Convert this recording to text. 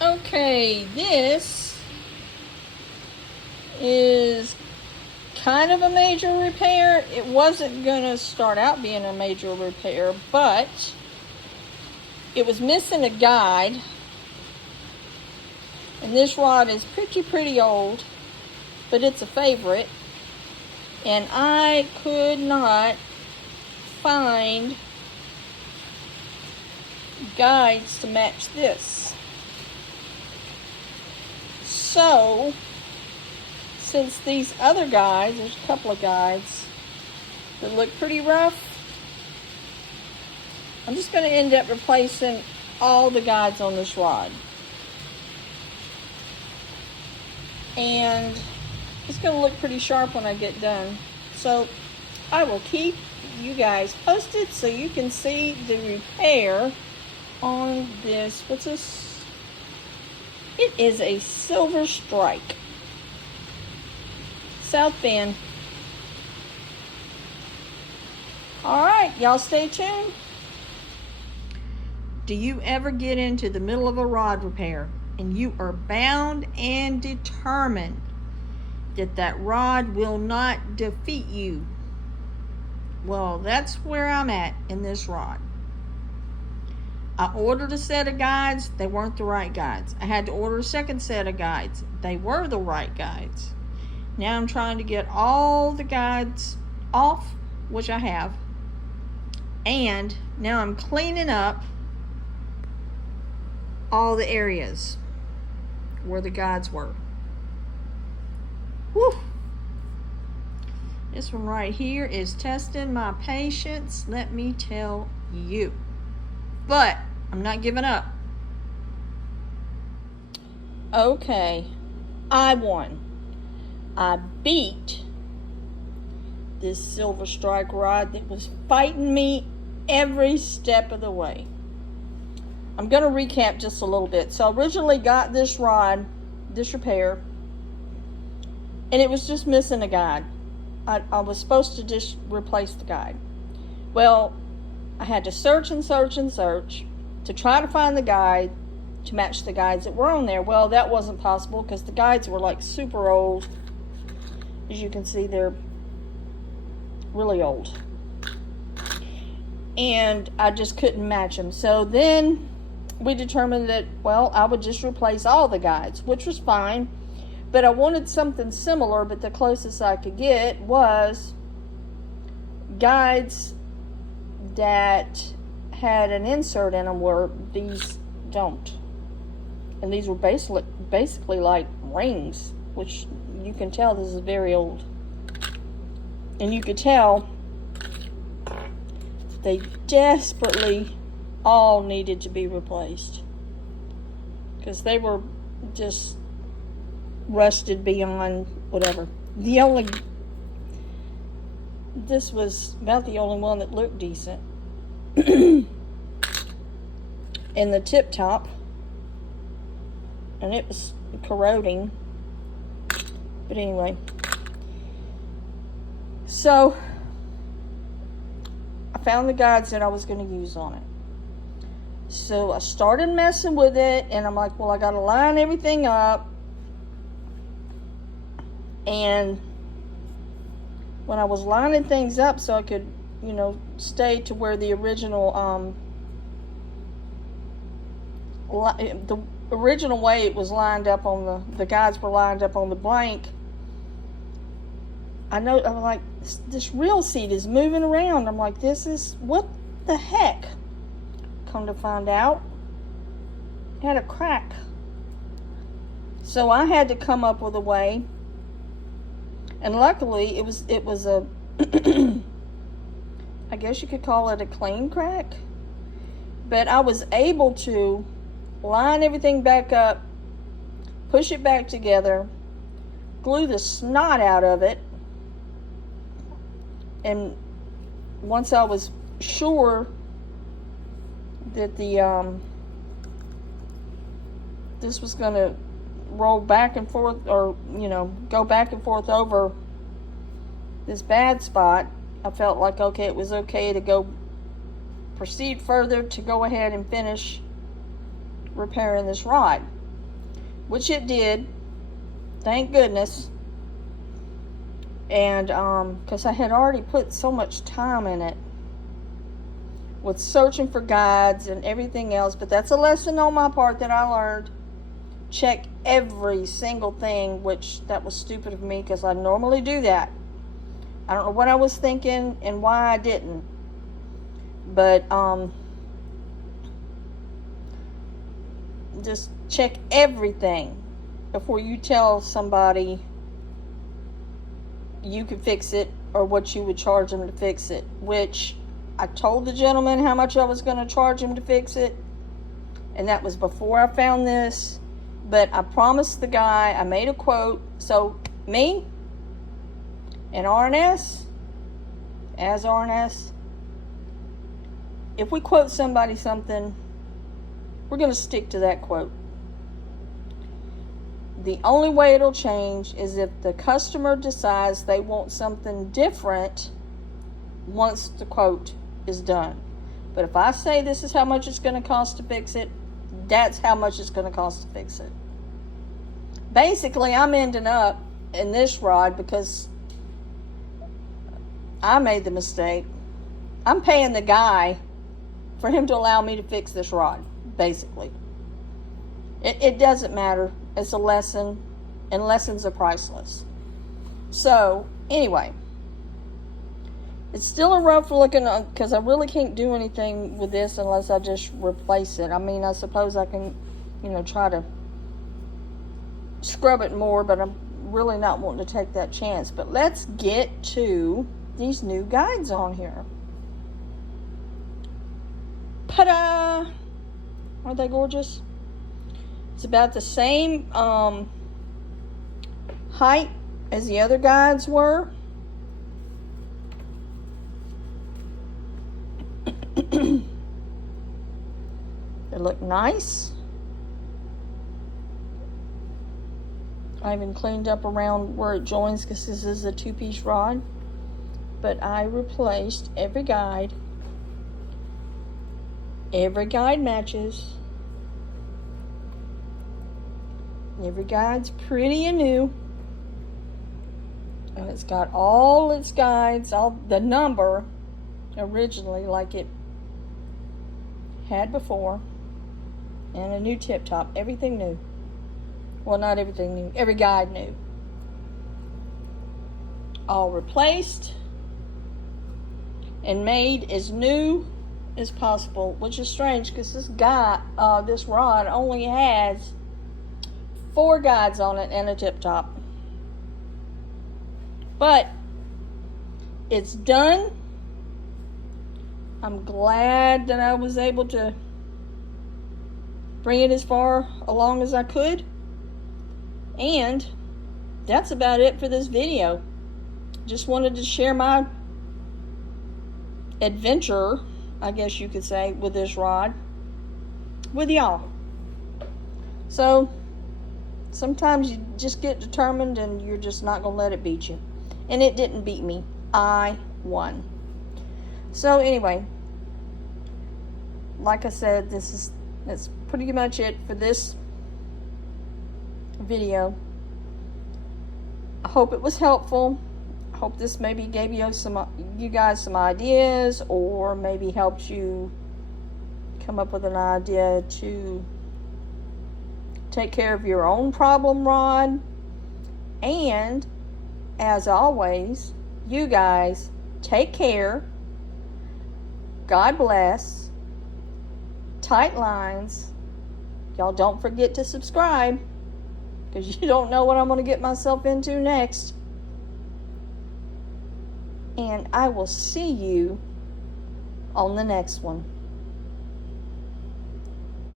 Okay, this is kind of a major repair. It wasn't going to start out being a major repair, but it was missing a guide. And this rod is pretty old, but it's a favorite. And I could not find guides to match this. So, since these other guides, there's a couple of guides that look pretty rough, I'm just going to end up replacing all the guides on this rod. And it's going to look pretty sharp when I get done. So I will keep you guys posted so you can see the repair on this. What's this? It is a Silver Strike. South Bend. Alright, y'all stay tuned. Do you ever get into the middle of a rod repair and you are bound and determined that that rod will not defeat you? Well, that's where I'm at in this rod. I ordered a set of guides. They weren't the right guides. I had to order a second set of guides. They were the right guides. Now I'm trying to get all the guides off, which I have. And now I'm cleaning up all the areas where the guides were. Whew. This one right here is testing my patience, let me tell you. But I'm not giving up. Okay, I won. I beat this Silver Strike rod that was fighting me every step of the way. I'm going to recap just a little bit. So I originally got this rod, this repair, and it was just missing a guide. I was supposed to just replace the guide. Well, I had to search and search and search to try to find the guide to match the guides that were on there. Well, that wasn't possible because the guides were like super old. As you can see, they're really old. And I just couldn't match them. So then we determined that, well, I would just replace all the guides, which was fine. But I wanted something similar, but the closest I could get was guides that had an insert in them where these don't. And these were basically like rings, which you can tell this is very old. And you could tell they desperately all needed to be replaced because they were just rusted beyond whatever. This was about the only one that looked decent. And the tip top, and it was corroding. But anyway, so I found the guides that I was going to use on it. So I started messing with it, and I'm like, well, I got to line everything up. And when I was lining things up so I could, stay to where the original, the original way it was lined up on the guides were lined up on the blank, I'm like, this reel seat is moving around. I'm like, what the heck? Come to find out, it had a crack. So I had to come up with a way, and luckily it was a I guess you could call it a clean crack, but I was able to line everything back up, push it back together, glue the snot out of it, and once I was sure that this was going to roll back and forth, or go back and forth over this bad spot, I felt like it was okay to proceed further to go ahead and finish repairing this rod. which it did, thank goodness. And because I had already put so much time in it with searching for guides and everything else. But that's a lesson on my part that I learned. Check every single thing, which that was stupid of me because I normally do that. I don't know what I was thinking and why I didn't. But just check everything before you tell somebody you can fix it or what you would charge them to fix it. Which I told the gentleman how much I was going to charge him to fix it. And that was before I found this. But I promised the guy, I made a quote. So me and RNS, as RNS, if we quote somebody something, we're going to stick to that quote. The only way it'll change is if the customer decides they want something different once the quote is done. But if I say this is how much it's going to cost to fix it, that's how much it's going to cost to fix it. Basically, I'm ending up in this rod because I made the mistake. I'm paying the guy for him to allow me to fix this rod, basically. It doesn't matter. It's a lesson, and lessons are priceless. So, anyway, it's still a rough looking, because I really can't do anything with this unless I just replace it. I mean, I suppose I can, try to scrub it more, but I'm really not wanting to take that chance. But let's get to these new guides on here. Ta-da! Aren't they gorgeous? It's about the same height as the other guides were. They look nice. I even cleaned up around where it joins because this is a two-piece rod. But I replaced every guide. Every guide matches. Every guide's pretty and new. And it's got all its guides, all the number originally like it had before. And a new tip top. Everything new. Well, not everything new. Every guide new. All replaced. And made as new as possible. Which is strange because this rod only has 4 guides on it and a tip top. But it's done. I'm glad that I was able to bring it as far along as I could. And that's about it for this video. Just wanted to share my adventure, I guess you could say, with this rod with y'all. So sometimes you just get determined and you're just not going to let it beat you. And it didn't beat me. I won. So anyway, like I said, that's pretty much it for this video. I hope it was helpful. I hope this maybe gave you guys some ideas, or maybe helped you come up with an idea to take care of your own problem rod. And as always, you guys take care. God bless. Tight lines. Y'all don't forget to subscribe, because you don't know what I'm going to get myself into next. And I will see you on the next one.